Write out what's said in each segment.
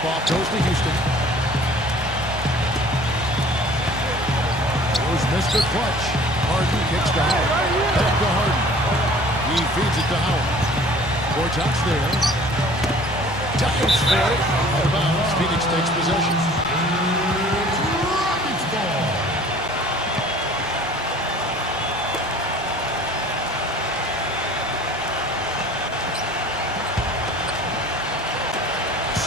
Tip-off goes to Houston. Here's Mr. Clutch. Harden kicks to Howard. Back to Harden. He feeds it to Howard. Gortat's there. Dives for it. Out of bounds. Phoenix takes possession. Rockets ball.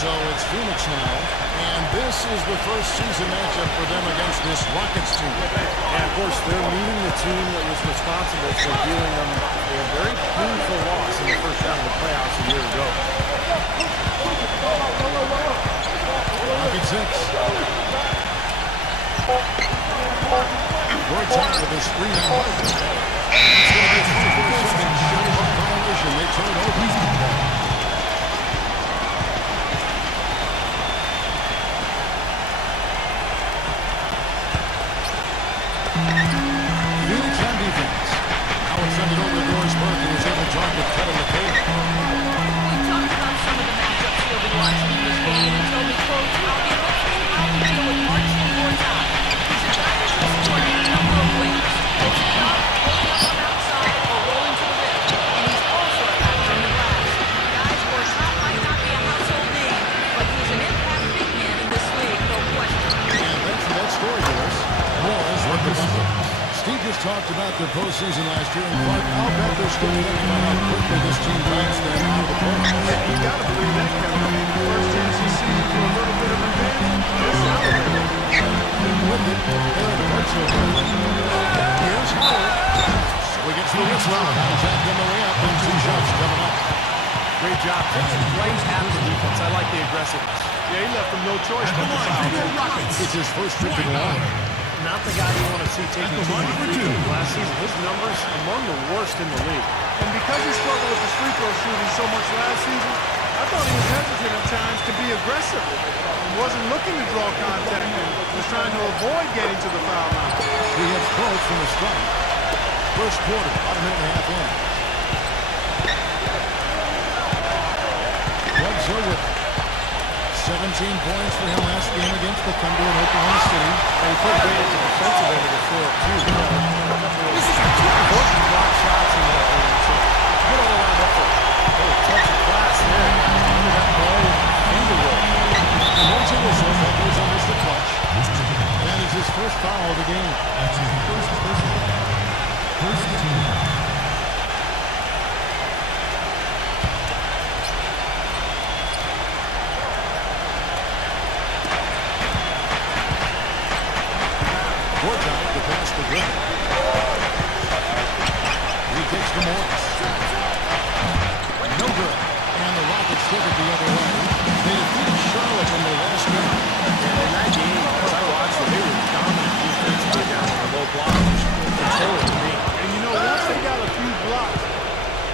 So it's Phoenix now, and this is the first season matchup for them against this Rockets team. And of course, they're meeting the team that was responsible for dealing them a very painful loss in the first round of the playoffs a year ago. Rockets 6. Gortat with a screen on Harden. It's going to be a 24-second shot clock violation. They turn it over. Phoenix on defense. Howard sent it over to Doris Burke, who was able to talk with Kettle McCabe. We talked about some of the matchups he'll be watching in this game and told me, Coach, I'll be looking at how to deal with Marcin Gortat. He's a guy that can score in a number of ways. Posting up, pulling up on outside, or rolling to the rim. And he's also a factor in the glass. Guys, Gortat might not be a household name, but he's an impact big man in this league, no question. And thanks for that story, Doris. More is what the Steve just talked about their postseason last year, and Clark, I'll bet they're still thinking about how quickly this team backs them out of the playoffs. Yeah, you got to believe that, Kevin. I mean, the first chance you see for a little bit of revenge, just out of it. With it, Aaron Bledsoe. Here's Howard. So he gets the whistle. Contact on the way up, and 2 shots coming up. Great job. That's right at the defense. I like the aggressiveness. Yeah, he left them no choice but to foul. It's his first trip to the line. Not the guy you want to see taking too many free throws. Last season, his numbers among the worst in the league. And because he struggled with the free throw shooting so much last season, I thought he was hesitant at times to be aggressive. He wasn't looking to draw contact and was trying to avoid getting to the foul line. He hits both from the strike. First quarter, about a minute and a half in. Bledsoe with 17 points for him last game against the Thunder in Oklahoma City. And he put great at the defensive end of the floor, too. This is a important block shots in that game, too. Good all-around effort. Oh, touch of class there. Under that ball with finger roll. And once it whistles, that goes on Mr. Clutch. That is his first foul of the game. That's his first personal. First team. Gortat to pass to Griffin. He kicks to Morris. No good. And the Rockets took it the other way. They defeated Charlotte in their last game. And in that game, as I watched them, they were dominant defensively down on the low block. Controlling the game. And you know, once they got a few blocks,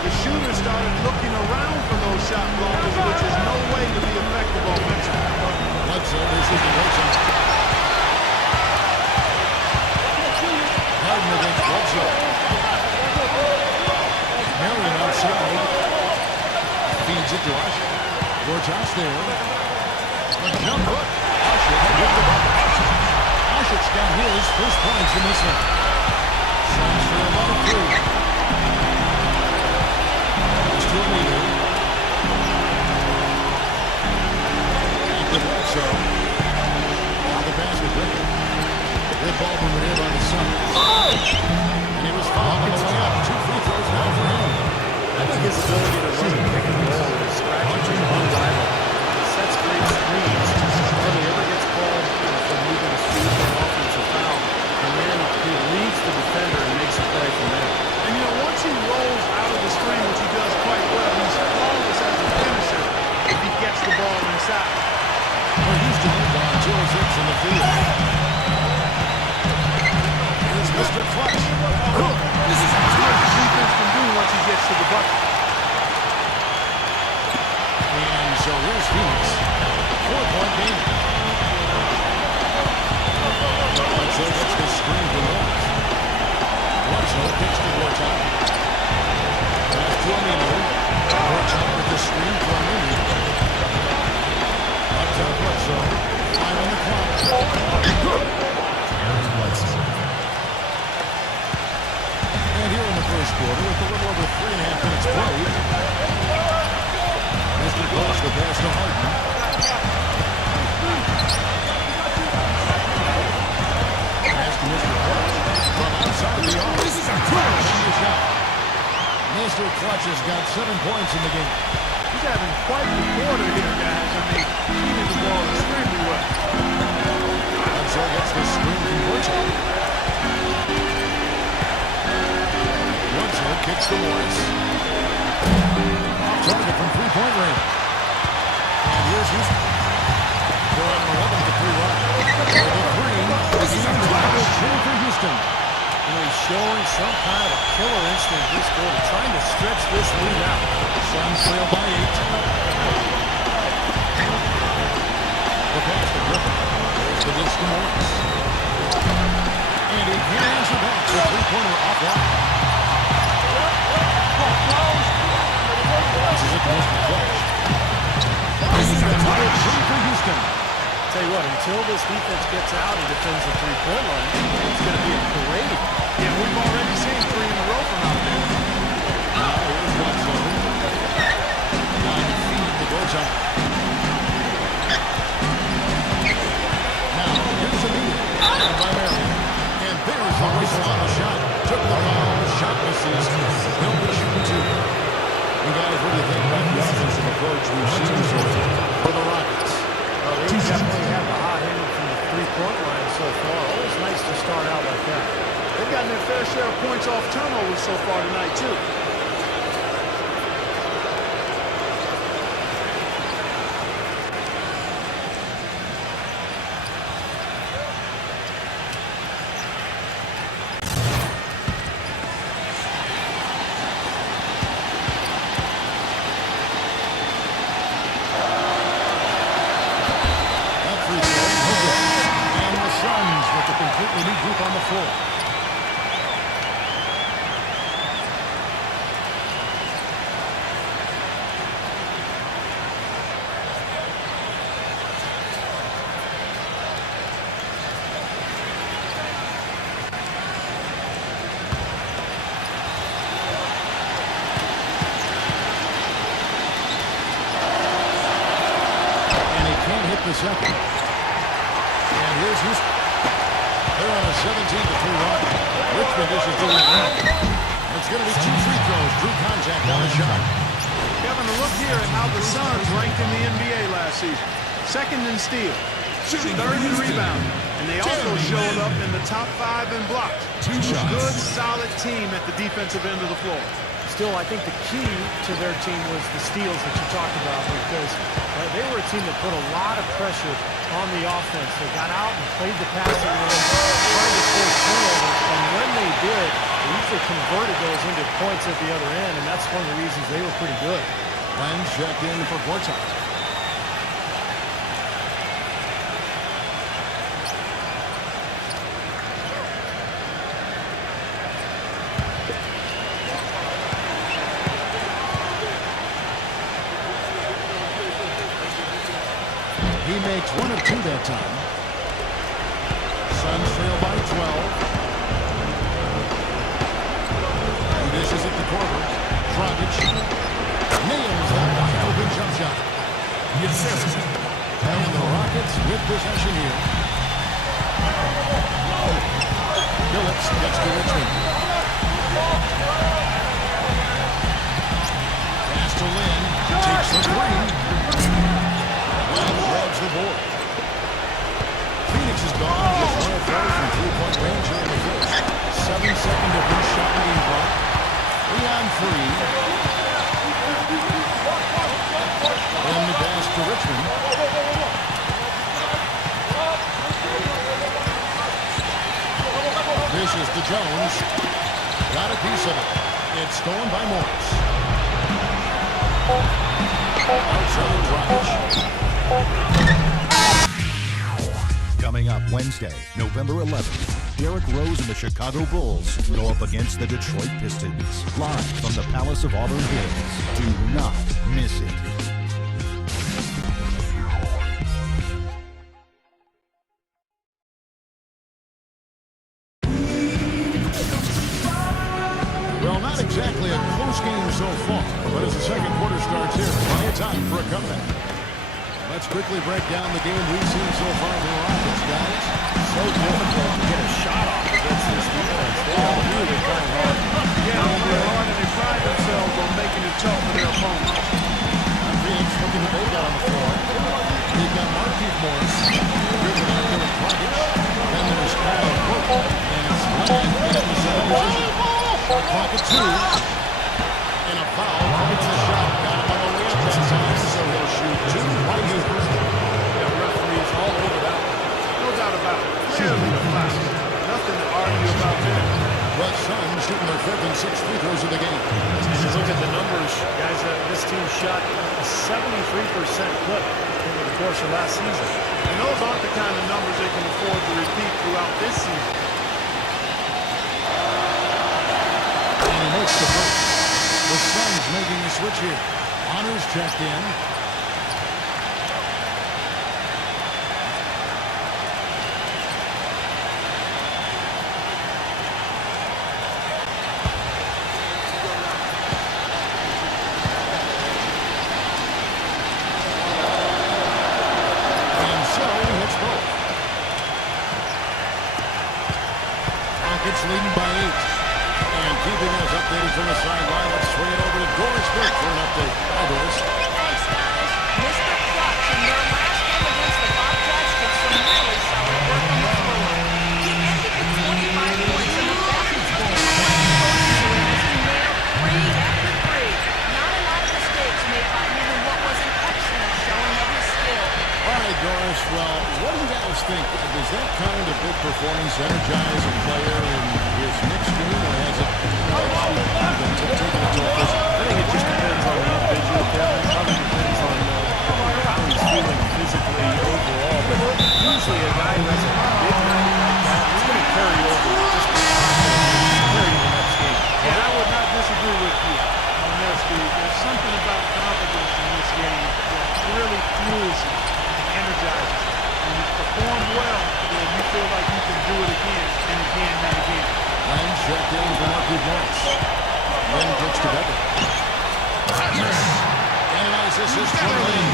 the shooters started looking around for those shot blockers, which is no way to be effective offensively. Bledsoe, this is the Gortat. Harden against Bledsoe. Marion outside. Feeds it to Usher. Gortat's there. A jump hook. Usher with the bucket. Usher's got his first points in this one. Shots for a long 3. It's to Aomine. And to Bledsoe. Now the pass to Griffin. Good ball from the by the Sun. And he was fouled on the way up. 2 free throws now for him. I think his ability to run the pick and roll is scratching unrivaled. He sets great screens. Hardly ever gets called for moving his feet or offensive foul. And then he leads the defender and makes a play from there. And you know, once he rolls out of the screen, which he does quite well, he's flawless as a finisher if he gets the ball inside. For Houston, down 2-6 in the field. Here's Mr. Clutch. This is as much as defense can do once he gets to the bucket. And so here's Phoenix. 4-point game. Bledsoe gets the screen to Morris. Bledsoe kicks to Gortat. Pass to Aomine. Gortat with the screen for Aomine. Up top so. 5 on the clock. Aaron Bledsoe. And here in the first quarter, with a little over 3.5 minutes played, Mr. Close the pass to Harden. Pass to Mr. Clutch. From outside the arc. This is a shot. Mr. Clutch has got 7 points in the game. He's having quite the quarter here, guys. I mean, shooting the ball extremely well. Bledsoe gets the screen from Bledsoe. Bledsoe kicks to Morris. Off target from three-point range. And here's Houston. They're on an 11-3 run. For the three, this is for Houston. You know, he's showing some kind of a killer instinct this quarter, trying to stretch this lead out. Suns trail by 8. The pass to Griffin. There's the dish to Morris. And he can't answer back. The three-pointer offline. This is a close to Clutch. This is another three for Houston. Tell you what, until this defense gets out and defends the three-point line, it's going to be a parade. Yeah, we've already seen 3 in a row from out there. Now here's Bledsoe. 9 feet to go time. Now here's a knee. By Marion. And there's the whistle on the shot. Took the foul. Shot misses. He'll be shooting 2. You guys, what do you think about the offensive approach we've seen so far for the Rockets? They definitely have the hot hand from the three-point line so far. Always nice to start out like that. They've gotten their fair share of points off turnovers so far tonight, too. Completely new group on the floor. And he can't hit the second. And here's Houston. They're on a 17-3 run. Richmond dishes to the rim. It's going to be 2 free throws. Drew contact on the shot. Kevin, a look here at how the Suns ranked in the NBA last season. Second in steals, third in rebounding, and they also showed up in the top 5 in blocks. 2 shots. Good, solid team at the defensive end of the floor. Still, I think the key to their team was the steals that you talked about, because they were a team that put a lot of pressure on the offense. They got out and played the passing game, trying to force turnovers, and when they did, they usually converted those into points at the other end, and that's one of the reasons they were pretty good. Lenz checked in for Gortat. He makes 1 of 2 that time. Suns trail by 12. He dishes it to Korver. Dragic nails that wide open jump shot. Yes, sir. And the Rockets with possession here. Phillips gets to Richmond. Pass to Lynn. Takes the 3. Grabs the board. Phoenix is gone with 1 of 4 from three-point range here in the first. 7-second difference shot being blocked. 3 on 3. And the pass to Richmond. This is to Jones. Got a piece of it. It's stolen by Morris. Outside Dragic. Coming up Wednesday, November 11th, Derrick Rose and the Chicago Bulls go up against the Detroit Pistons. Live from the Palace of Auburn Hills. Do not miss it. game so far, but as the second quarter starts here, plenty of time for a comeback. Let's quickly break down the game we've seen so far from the Rockets, guys. So difficult to get a shot off against this defense. They are really playing hard. Yeah, they play hard and they pride themselves on making it tough for their opponents. Phoenix looking what they've got on the floor. They've got Markieff Morris, driven out there with Dragic. Then there's Kyle Korver, and it's Leonard in the center position. Clock at 2. And a foul. Gets a shot. Got him on the layup that time, so he'll shoot 2 right here. Yeah, referees all over that one. No doubt about it. Clearly a foul. Nothing to argue about there. But Suns shooting their 5th and 6th free throws of the game. Just look at the numbers, guys. This team shot a 73% clip over the course of last season. And those aren't the kind of numbers they can afford to repeat throughout this season. And he makes the first. The Suns making the switch here. Honors checked in. And so he hits both. Rockets leading by 8. And keeping us updated from the sideline. Let's swing it over to Doris Burke for an update. Hi, Doris. Thanks, guys. Mr. Clutch in their last game against the Bobcats did some really solid work on the floor. He ended with 25 points and the fastest goal in the league as he nailed 3 after 3. Not a lot of mistakes made by him in what was an excellent showing of his skill. All right, Doris. Well, what do you guys think? Does that kind of big performance energize a player in his next game, or has it actually taken a toll? I think it just depends on the individual, Kevin. It probably depends on how he's feeling physically overall. But usually a guy who has a big night like that, he's going to carry over just carry the next game. And I would not disagree with you on this, Steve. There's something about confidence in this game that really fuels you and energizes you. When you perform well, then you feel like you can do it again and again and again. And checked in for Markieff Morris. Then gets to Becker. And a nice assist from Lee.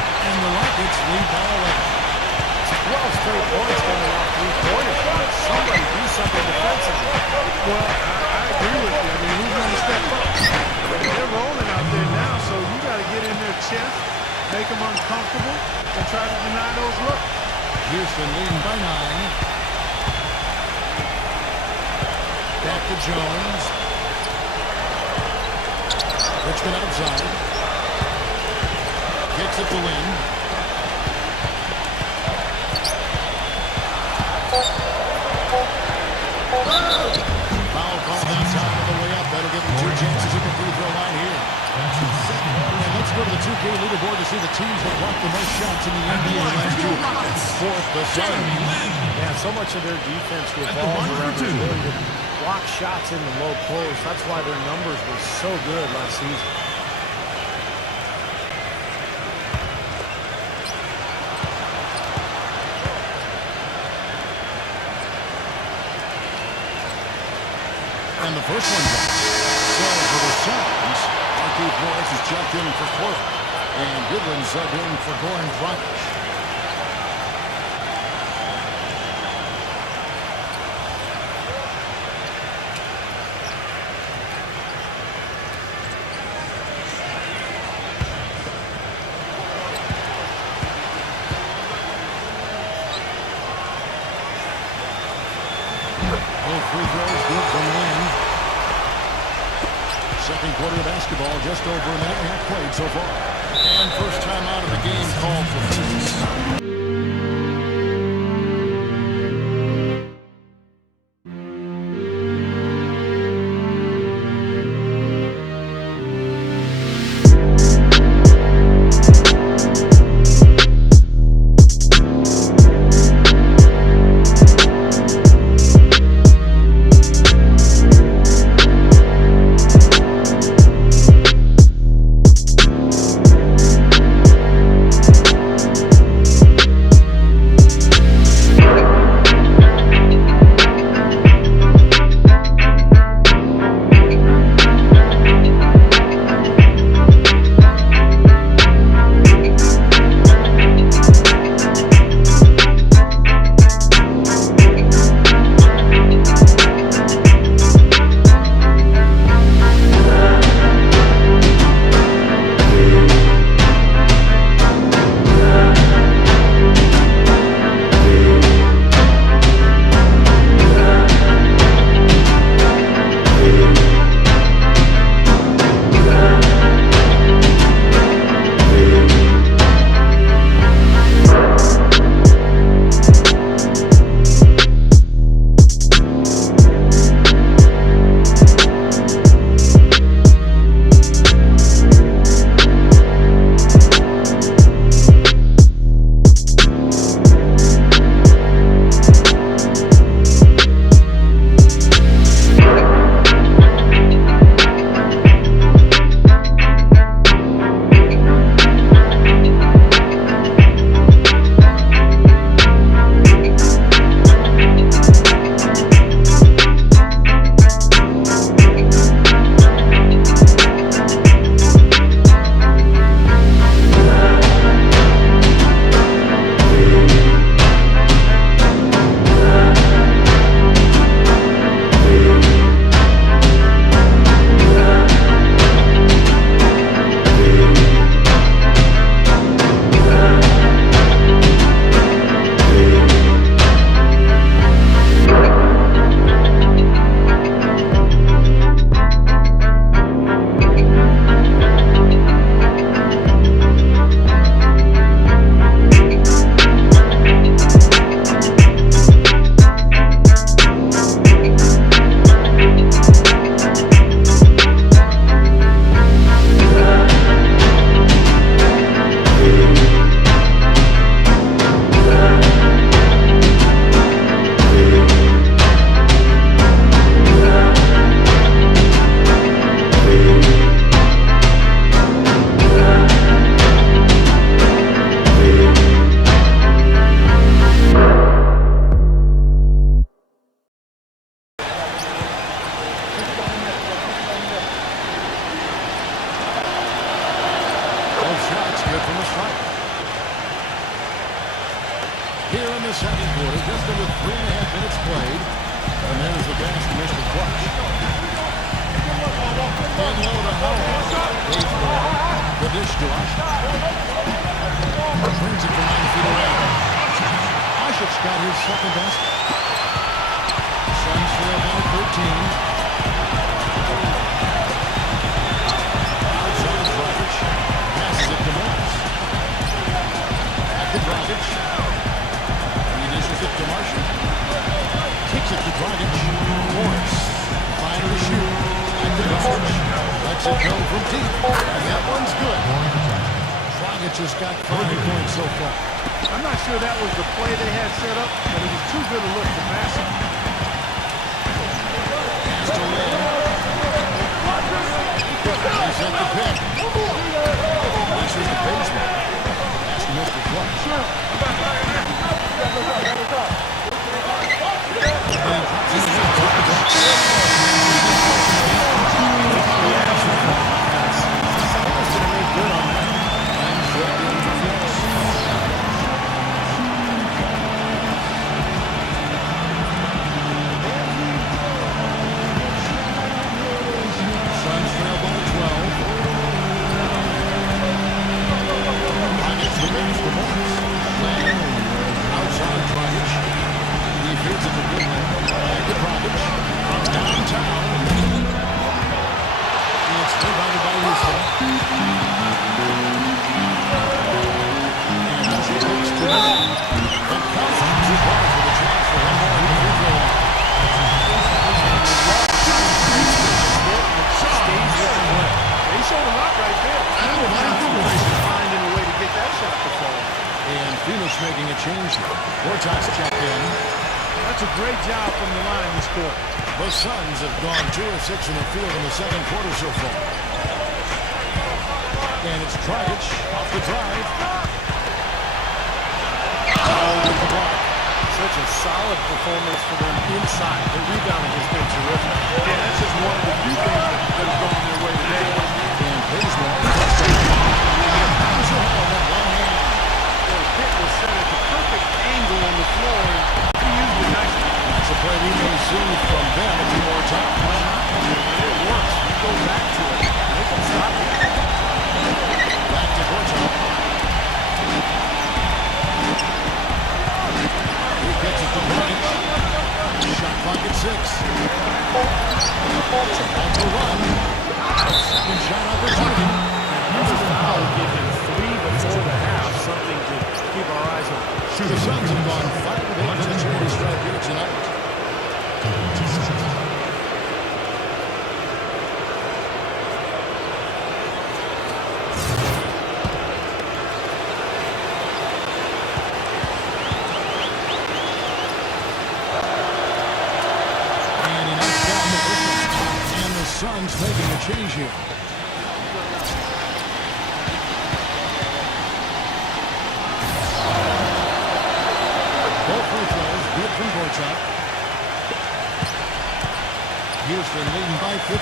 And the Rockets lead by 11. 12 straight points coming off three-pointers. Somebody do something defensively. Well, I agree with you. I mean, who's going to step up? They're rolling out there now, so you got to get in their chest, make them uncomfortable, and try to deny those looks. Houston leading by 9. Back to Jones. Richmond outside. Kicks it to Lynn. Foul called outside of the way up. That'll give them 2 chances at the free throw line here. And let's go to the 2K leaderboard to see the teams that blocked the most shots in the NBA last year. Fourth, the Suns. Yeah, so much of their defense revolves around their ability to block shots in the low post. That's why their numbers were so good last season. And the first one's up. So for the Suns, Markieff Morris is checked in for Korver. And Goodwin subbed in for Goran Dragic. Both free throws good from Lynn. Second quarter of basketball, just over a minute and a half played so far. And first time out of the game called for Phoenix. second quarter, just over 3.5 minutes played. And there's the pass to Mr. Clutch. In low to Howard. Waits for the dish to Asha. Brings it to 9 feet away. Ashik's got his second basket. Suns trail by 13. Outside Dragic. Passes it to Morris. Back to Dragic. He dishes it to Marshall. Kicks it to Dragic. Morris. Fine to shoot. Back to Dragic. Lets it go from deep. And that one's good. Dragic has got 5 points so far. I'm not sure that was the play they had set up, but it was too good a look to pass it. Pass to Lynn. He's at the pick. This is the basement. Pass to Mr. Clutch. Making a change here. Vortex checked in. That's a great job from the line this quarter. The Suns have gone 2 of 6 in the field in the second quarter so far. And it's Dragic off the drive. With the block. Such a solid performance for them inside. The rebounding has been terrific. Yeah, that's just one of the few things that have gone their way today. And Bazemore touched it. Pounds it home with one hand. Pitt was set at the perfect angle on the floor, and he used it nicely. That's a play we may see from them a few more times. It works. You go back to it. They can stop it. Back to Vortex. He gets it to Dragic. Shot clock at 6. It's a back to run. Second shot opportunity. Another foul will give him 3 before the half. Something to keep our eyes on. The Suns have gone 5 of 8 minutes early strike here tonight. And he knocks down the first one. And the Suns making a change here. Good from Vortex. Houston leading by 15.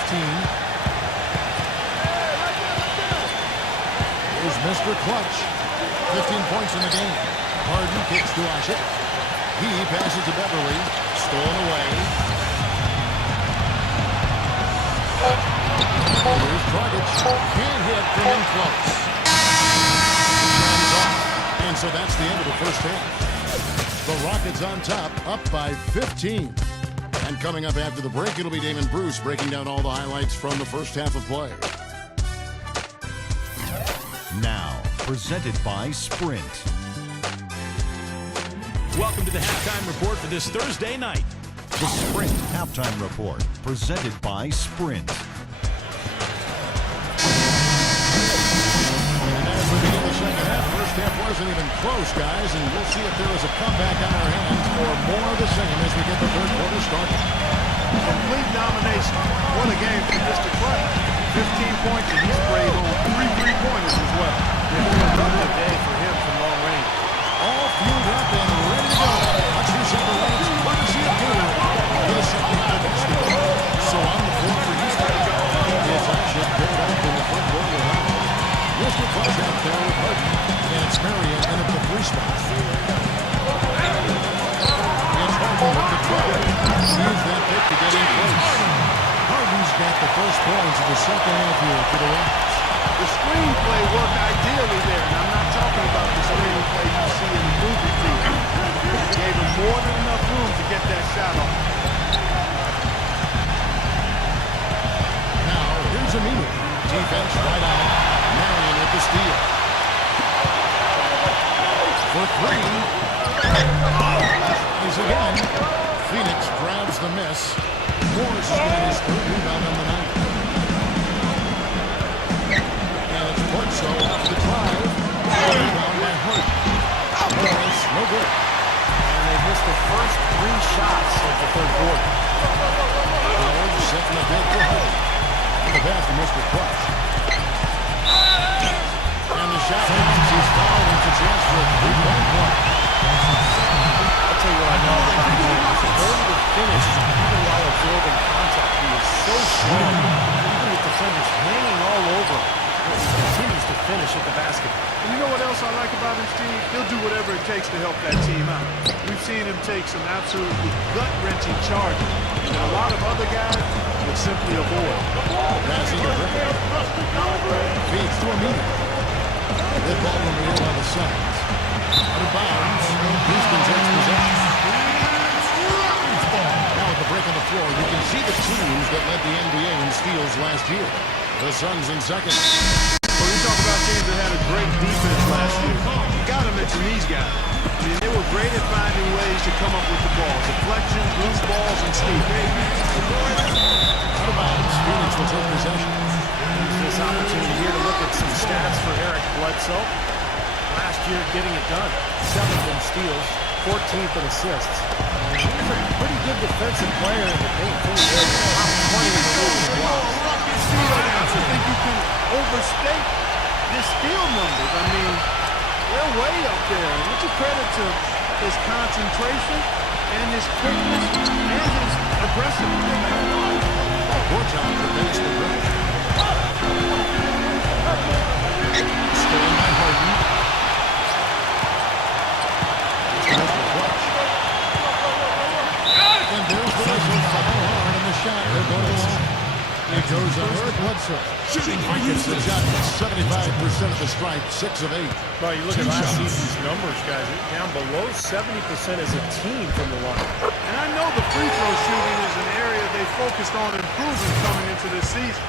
Here's Mr. Clutch. 15 points in the game. Harden kicks to Ashik. He passes to Beverly. Stolen away. Here's Dragic. Can't hit from in close. Shot is off. And so that's the end of the first half. The Rockets on top, up by 15. And coming up after the break, it'll be Damon Bruce breaking down all the highlights from the first half of play. Now, presented by Sprint. Welcome to the halftime report for this Thursday night. The Sprint Halftime Report, presented by Sprint. As we begin the second half, first half wasn't even close, guys, and we'll see if there is a comeback on our hands or more of the same as we get the third quarter started. Complete domination. What a game for Mr. Clutch. 15 points, and he sprayed on 3 3-pointers as well. Another day for him from long range. All fueled up and ready to go. Watch this at the Rockets, courtesy of Gator. He'll sit behind the basketball. So on the floor for Houston. It's actually built up in the front court with Harden. Mr. Clutch out there with Harden. And it's Marion in at the 3 spot. first points of the second half here for the Rockets. The screenplay worked ideally there, and I'm not talking about the screenplay you see in the movie theater. Gave him more than enough room to get that shot off. Now, here's Aomine. Defense right on. Marion with the steal. For three. Is again. Phoenix grabs the miss. Morris is getting his third rebound on the night. And it's Bledsoe off the drive. Rebound by Hurt. Morris, no good. And they missed the first 3 shots of the third quarter. Howard setting the bid for Hurt. The basket missed with Clutch. And the shot misses. He's fouled. It's a chance for a 3-point play. I'll tell you what I know about him. His ability to finish even while absorbing contact. He is so strong. Even with defenders hanging all over, he continues to finish at the basket. And you know what else I like about him, Steve? He'll do whatever it takes to help that team out. We've seen him take some absolutely gut-wrenching charges that a lot of other guys would simply avoid. Passing to Griffin. Feeds to Aomine. Good ball from here on the Suns. Out of bounds. Houston takes possession. Now with the break on the floor, you can see the teams that led the NBA in steals last year. The Suns in second. When we talk about teams that had a great defense last year, you got to mention these guys. I mean, they were great at finding ways to come up with the ball. Deflections, loose balls, and steals. Out of bounds. Phoenix will take possession. Use this opportunity here to look at some stats for Eric Bledsoe. Last year, getting it done. 7th in steals, 14th in assists. He's a pretty good defensive player in the paint. Top 20 in the league in blocks. Steve, I also think you can overstate his steal numbers. I mean, they're way up there. And it's a credit to his concentration and his quickness and his aggressiveness. Borton prevents the break. Stolen by Harden. And there's the whistle. Foul hard on the shot. They'll go to the line. It goes on Eric Bledsoe. Shooting for Houston. The shot 75% of the strike, 6 of 8. Well, you look at last season's numbers, guys. Down below 70% as a team from the line. And I know the free throw shooting is an area they focused on improving coming into this season.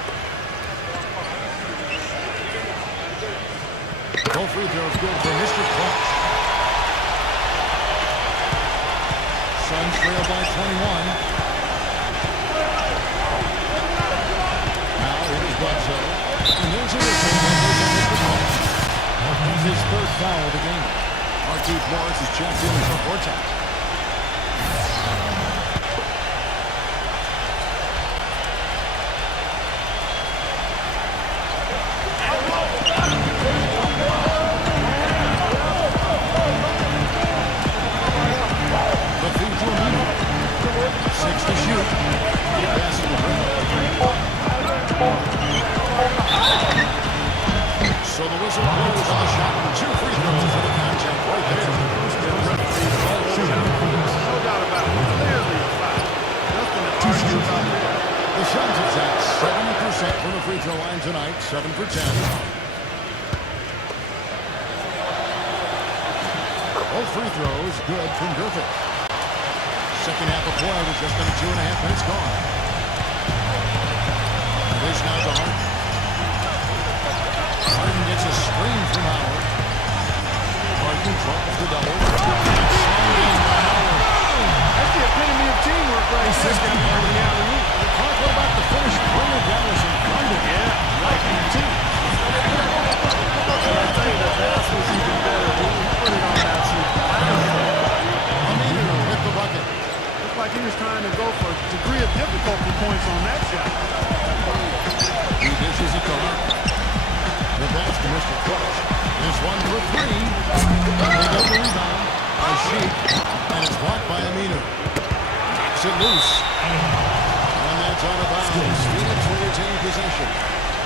Both free throws good for Mr. Clutch. Suns trail by 21. Now it is Bledsoe. And there's a whistle. He's his third foul of the game. Marquise Morris is checked in for Borton. So the whistle blows on the shot. 2 free throws for the contact right there. No doubt about it. Clearly a foul. Nothing to argue about there. The Suns have shot 70% from the free throw line tonight. 7 for 10. Both free throws good from Griffith. Second half of play with just under 2.5 minutes gone. This now to Harden. Harden gets a screen from Howard. Harden tries the double. Slammed in by Howard. That's the epitome of teamwork right there. Clark, what about the finish? Bring it down in front of it. Yeah, like the team. I'll tell you, the pass was even better. He put it on that seat. Aomine hit the bucket. Looked like he was trying to go for a degree of difficulty points on that shot. He dishes it to Harden. The basket, Mr. Clutch. This one for 3. They get the rebound. A sheet. And it's blocked by Aomine. Knocks it loose. And that's out of bounds. Phoenix will retain possession.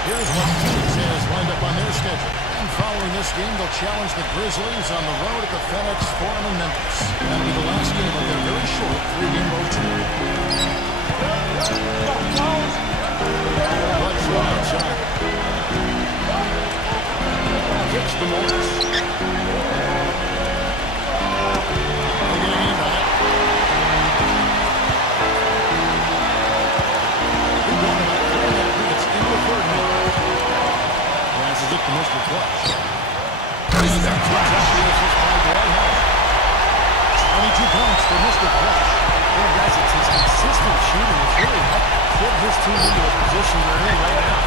Here's what Phoenix has lined up on their schedule. And following this game, they'll challenge the Grizzlies on the road at the FedEx Forum in Memphis. That'll be the last game of their very short 3-game road trip. Bledsoe outside. Kicks the Morris. They get a game back. We've gone about 3.5 minutes into the third minute. Passes it to Mr. Clutch. And that comes out the assist by Dwight Howard. 22 points for Mr. Clutch. Yeah, guys, it's his consistent shooting. It's really helped put his team into a position they're in right now.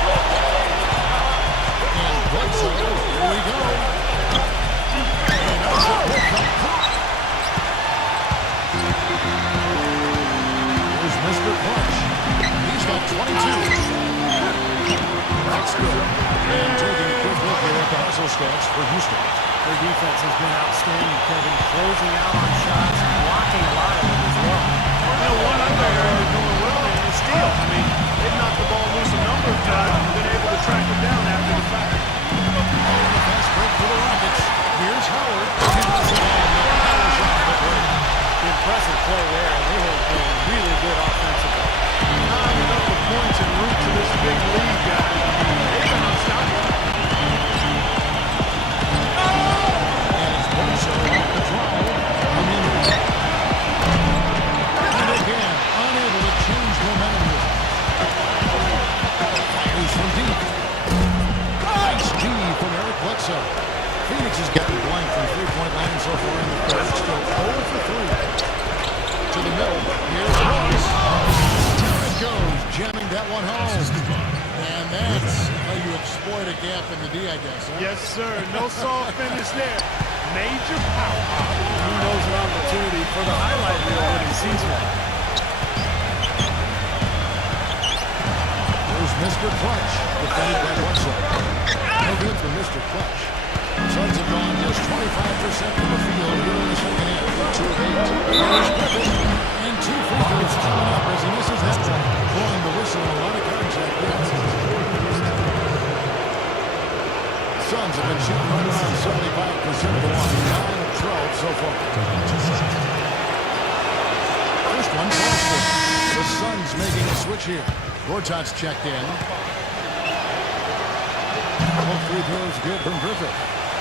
And Bledsoe, here we go. And Usher will come through. Here's Mr. Clutch. He's got 22. That's good. And taking a quick look here at the hustle stats for Houston. Their defense has been outstanding, Kevin. Closing out on shots, blocking a lot of them as well. You know, one other area they're doing well in is steal. I mean, they've knocked the ball loose a number of times and been able to track it down after the fact. And the fast break for the Rockets. Here's Howard. He was on the power shot for break. Impressive play there. They have been really good offensively. Not enough of points en route to this big lead, guys. They've been unstoppable. And it's Bledsoe off the drive. Aomine. And again, unable to change momentum here. Fires from deep. Nice D from Eric Bledsoe. Phoenix has gotten blank from three-point line so far in the third. Still 0 for 3. To the middle. Here's Ross. There it goes. Jamming that one home. And that's how you exploit a gap in the D, I guess. Huh? Yes, sir. No soft finish there. Major power. He knows an opportunity for the highlight reel when he sees one. Here's Mr. Clutch, defended by Bledsoe. No good for Mr. Clutch. Suns have gone just 25% from the field here in the second half. 2 of 8. Here's Griffin. And 2 free throws coming up as he misses that one. Blowing the whistle on a lot of contact there. Suns have been shooting right around 75% of the line. 9 of 12 so far. First one, Boston. The Suns making a switch here. Gortat's checked in. Both free throws good from Griffith.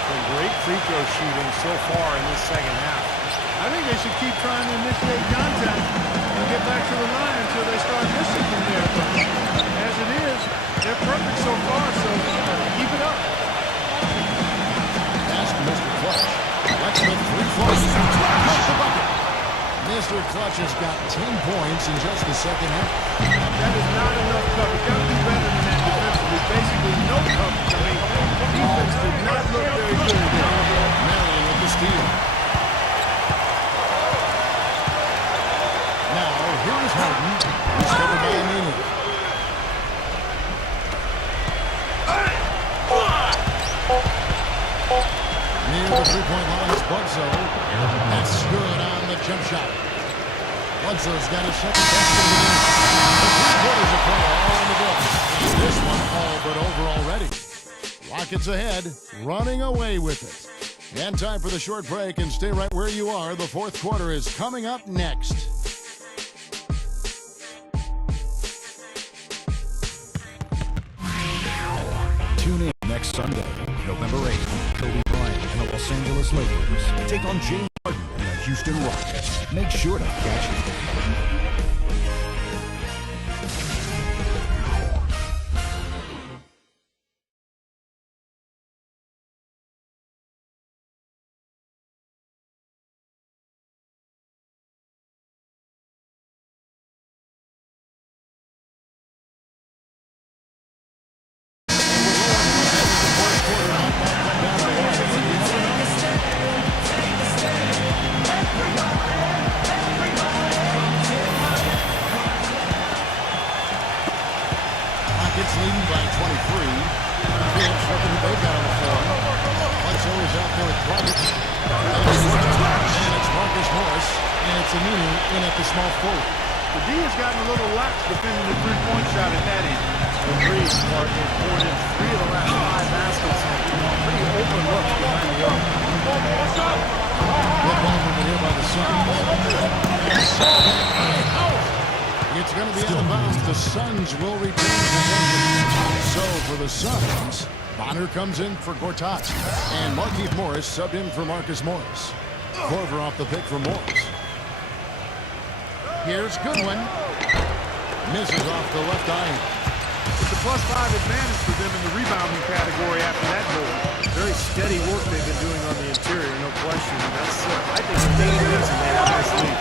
Some great free throw shooting so far in this second half. I think they should keep trying to initiate contact and get back to the line until they start missing from there. But as it is, they're perfect so far, so keep it up. Ask Mr. Clutch. Let's let 3 floats. Off the bucket. Mr. Clutch has got 10 points in just the second half. That is not enough coverage. Got to do better than that defensively. Basically no coverage. I mean, defense did not look very good there. Marion with the steal. Now, here is Harden. He's covered by Aomine. Near the three-point line is Bledsoe. That's good on the jump shot. Bledsoe's got his second basket of the game. The 3 quarters of play all in the books. And this one all but over already. Rockets ahead, running away with it. And time for the short break, and stay right where you are. The fourth quarter is coming up next. Tune in next Sunday, November 8th. Kobe Bryant and the Los Angeles Lakers take on James Harden and the Houston Rockets. Make sure to catch it. Rockets leading by 23. Phillips looking to break out on the floor. Bledsoe is out there with Price. And it's Marcus Morris. And it's Aomine in at the small forward. The D has gotten a little lax defending the three-point shot at that end. Agreed, Clark. They've poured in 3 of the last 5 baskets. Pretty open looks behind the arc. Good ball movement here by the Suns. And Howard. It It's going to be out of bounds. The Suns will retain possession. So for the Suns, Bonner comes in for Gortat. And Markieff Morris subbed in for Marcus Morris. Corver off the pick for Morris. Here's Goodwin. Misses off the left eye. It's a +5 advantage for them in the rebounding category after that goal. Very steady work they've been doing on the interior, no question. And that's, I think, the main reason they have this lead.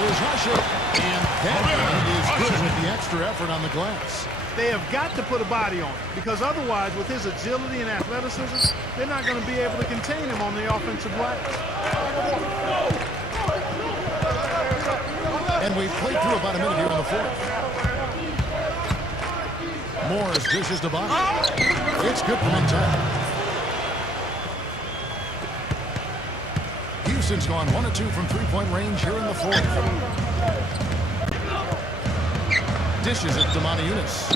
Here's Usher. And that is good with the extra effort on the glass. They have got to put a body on it, because otherwise, with his agility and athleticism, they're not going to be able to contain him on the offensive glass. And we've played through about a minute here in the fourth. Morris dishes to Bonner. It's good for Montana. Houston's gone 1 of 2 from three-point range here in the fourth. Dishes it to Montejunas.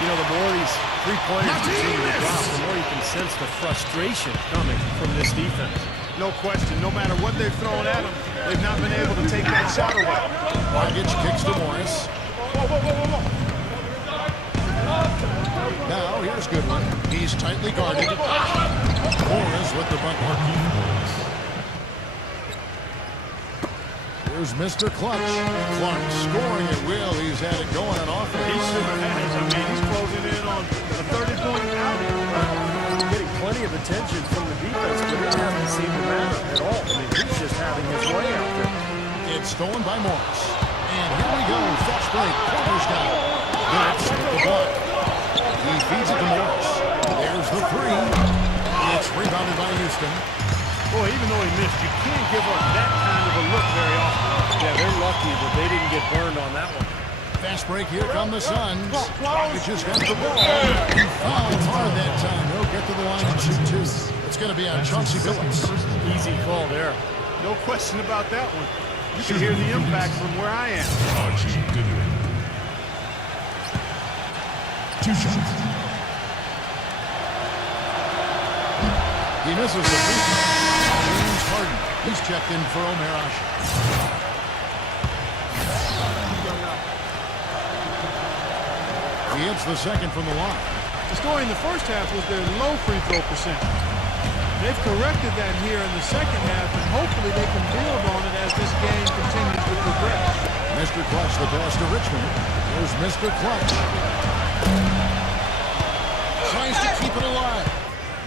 You know, the more these three-pointers continue to drop, the more you can sense the frustration coming from this defense. No question. No matter what they've thrown at him, they've not been able to take that shot away. Margic kicks to Morris. Now, here's Goodwin. He's tightly guarded. Morris with the bucket. Here's Mr. Clutch. Clark scoring at will. He's had it going on offense. He sure has. I mean, he's closing in on a 30-point outing. Getting plenty of attention from the defense, but it hasn't seemed to matter at all. I mean, he's just having his way out there. It's stolen by Morris. And here we go. Fast break. Corver's down. Phillips with the block. He feeds it to Morris. There's the three. It's rebounded by Houston. Boy, even though he missed, you can't give up that kind of a look very often. Yeah, they're lucky that they didn't get burned on that one. Fast break. Here come the Suns. Rockets just got the ball. He fouled hard that time. He'll get to the line and shoot two. It's going to be on Chauncey Phillips. Easy call there. No question about that one. You can hear the impact from where I am. Archie Goodwin. 2 shots. He misses the free throw. James Harden. He's checked in for Omer Asher. He hits the second from the line. The story in the first half was their low free throw percentage. They've corrected that here in the second half, and hopefully they can build on it as this game continues to progress. Mr. Clutch, the pass to Richmond. Here's Mr. Clutch. Tries to keep it alive.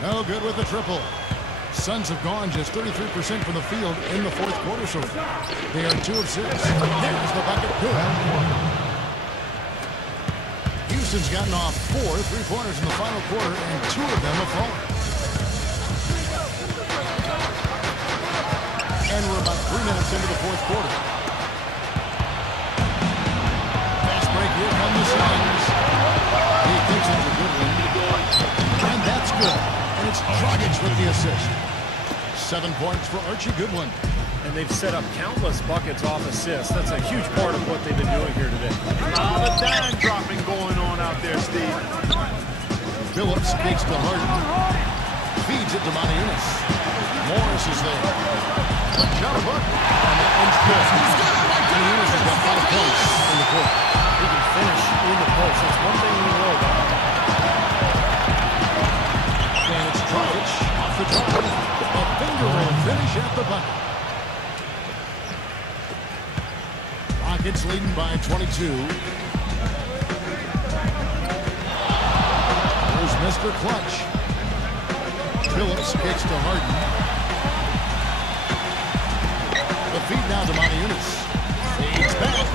No good with the triple. Suns have gone just 33% from the field in the fourth quarter so far. They are 2 of 6. There's the bucket. Good. Houston's gotten off 4 3-pointers in the final quarter, and 2 of them have fallen. And we're about 3 minutes into the fourth quarter. Fast break, here come the Suns. He kicks it to Goodwin. And that's good. And it's Dragic with the assist. 7 points for Archie Goodwin. And they've set up countless buckets off assists. That's a huge part of what they've been doing here today. A lot of dime dropping going on out there, Steve. Phillips kicks to Harden. Feeds it to Montejunas. Morris is there. A jump hook. And that one's good. Montejunas has got 5 points in the court. He can finish in the post. That's one thing we know about him. And it's Dragic off the drive. A finger roll finish at the bucket. Rockets leading by 22. There's Mr. Clutch. Phillips kicks to Harden. The feed now to Montejunas. Fades back.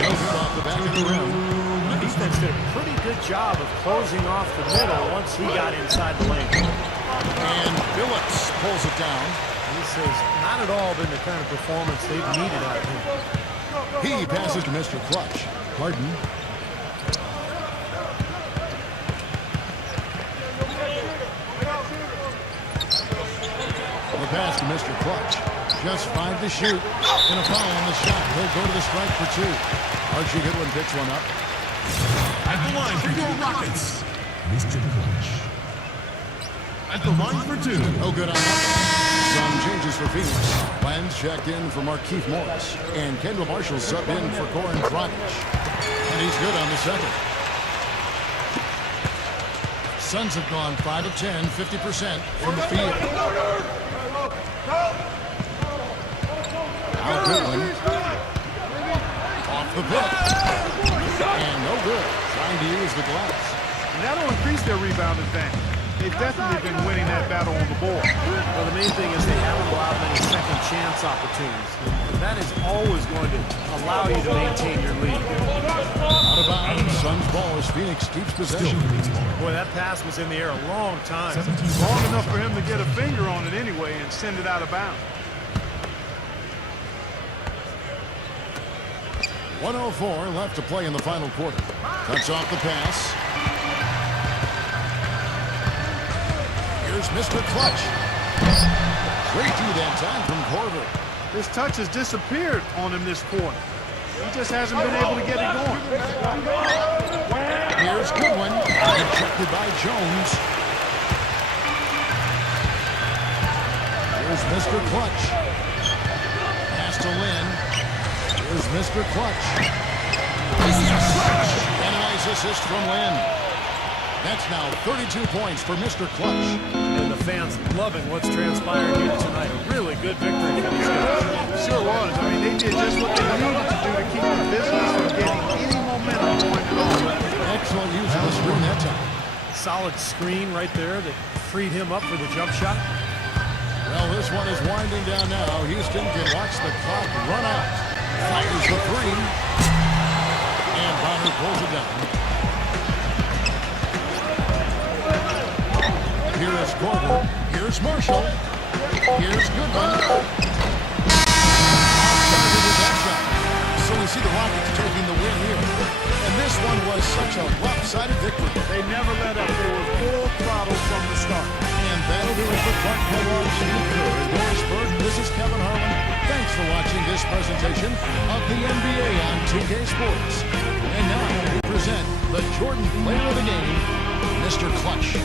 Goes off the back of the rim. The defense did a pretty good job of closing off the middle once he got inside the lane. And Phillips pulls it down. This has not at all been the kind of performance they've needed out of him. He passes to Mr. Clutch. Harden. The pass to Mr. Clutch. Just 5 to shoot. And a foul on the shot. He'll go to the strike for 2. Archie Goodwin picks one up. At the line for your Rockets, Mr. Clutch. at the line for two. No good on that. Some changes for Phoenix. Lenz checked in for Markieff Morris. And Kendall Marshall subbed in for Goran Dragic. And he's good on the second. Suns have gone 5 of 10, 50% from the field. Now Goodwin. Off the pick. And no good. Trying to use the glass. And that'll increase their rebound advantage. They've definitely been winning that battle on the board. Well, the main thing is they haven't allowed many second chance opportunities. And that is always going to allow you to maintain your lead. Out of bounds. Suns ball as Phoenix keeps possession. Boy, that pass was in the air a long time. Long enough for him to get a finger on it anyway and send it out of bounds. 1:04 left to play in the final quarter. Cuts off the pass. Here's Mr. Clutch. Great D that time from Korver. His touch has disappeared on him this quarter. He just hasn't been able to get it going. Here's Goodwin. Rejected by Jones. Here's Mr. Clutch. Pass to Lynn. Here's Mr. Clutch. And a nice assist from Lynn. That's now 32 points for Mr. Clutch. And the fans loving what's transpired here tonight. A really good victory for these guys. Sure was. I mean, they did just what they needed to do to keep the business from getting any momentum going at all. Excellent use of the screen that time. Solid screen right there that freed him up for the jump shot. Well, this one is winding down now. Houston can watch the clock run out. Fires the three. And Bonner pulls it down. Here is Korver. Here's Marshall. Here's Goodwin. Outside with that shot. So we see the Rockets taking the win here. And this one was such a lopsided victory. They never let up. They were full throttle from the start. And that'll do it for Clark Kellogg, Steve Kerr, and Doris Burke. This is Kevin Harlan. Thanks for watching this presentation of the NBA on 2K Sports. And now we present the Jordan Player of the Game, Mr. Clutch.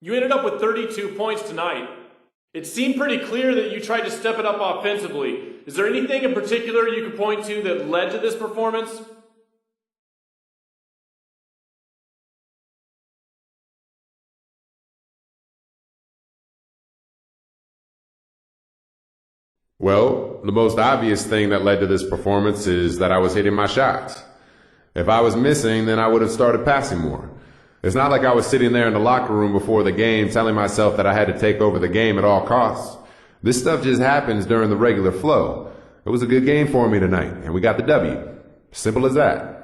You ended up with 32 points tonight. It seemed pretty clear that you tried to step it up offensively. Is there anything in particular you could point to that led to this performance? Well, the most obvious thing that led to this performance is that I was hitting my shots. If I was missing, then I would have started passing more. It's not like I was sitting there in the locker room before the game telling myself that I had to take over the game at all costs. This stuff just happens during the regular flow. It was a good game for me tonight, and we got the W. Simple as that.